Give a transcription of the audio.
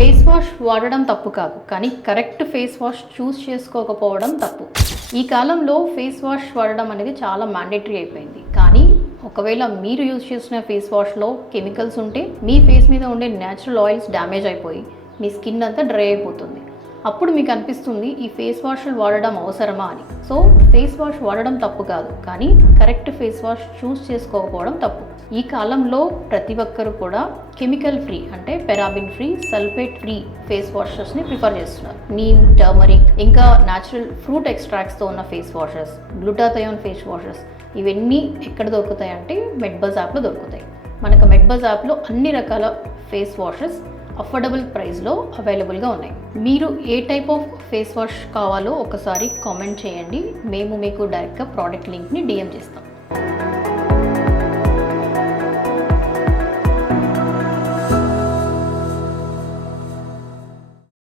Face wash వాడడం తప్పు కాదు, కానీ కరెక్ట్ ఫేస్ వాష్ చూస్ చేసుకోకపోవడం తప్పు. ఈ కాలంలో ఫేస్ వాష్ వాడడం అనేది చాలా మ్యాండేటరీ అయిపోయింది. కానీ ఒకవేళ మీరు యూజ్ చేసిన ఫేస్ వాష్లో కెమికల్స్ ఉంటే మీ ఫేస్ మీద ఉండే న్యాచురల్ ఆయిల్స్ డ్యామేజ్ అయిపోయి మీ స్కిన్ అంతా డ్రై అయిపోతుంది. అప్పుడు మీకు అనిపిస్తుంది ఈ ఫేస్ వాష్లు వాడడం అవసరమా అని. సో ఫేస్ వాష్ వాడడం తప్పు కాదు, కానీ కరెక్ట్ ఫేస్ వాష్ చూస్ చేసుకోకపోవడం తప్పు. ఈ కాలంలో ప్రతి ఒక్కరు కూడా కెమికల్ ఫ్రీ అంటే paraben free, sulphate free face వాషెస్ని ప్రిఫర్ చేస్తున్నారు. నీమ్, టర్మరిక్, ఇంకా న్యాచురల్ ఫ్రూట్ ఎక్స్ట్రాక్ట్స్తో ఉన్న face washes, glutathione face washes ఇవన్నీ ఎక్కడ దొరుకుతాయి అంటే మెడ్బజ్ యాప్లో దొరుకుతాయి. మనకు మెడ్బజ్ యాప్లో అన్ని రకాల ఫేస్ వాషెస్ అఫోర్డబుల్ ప్రైస్లో అవైలబుల్గా ఉన్నాయి. మీరు ఏ టైప్ ఆఫ్ ఫేస్ వాష్ కావాలో ఒకసారి కామెంట్ చేయండి. మేము మీకు డైరెక్ట్గా ప్రోడక్ట్ లింక్ని డిఎం చేస్తాం.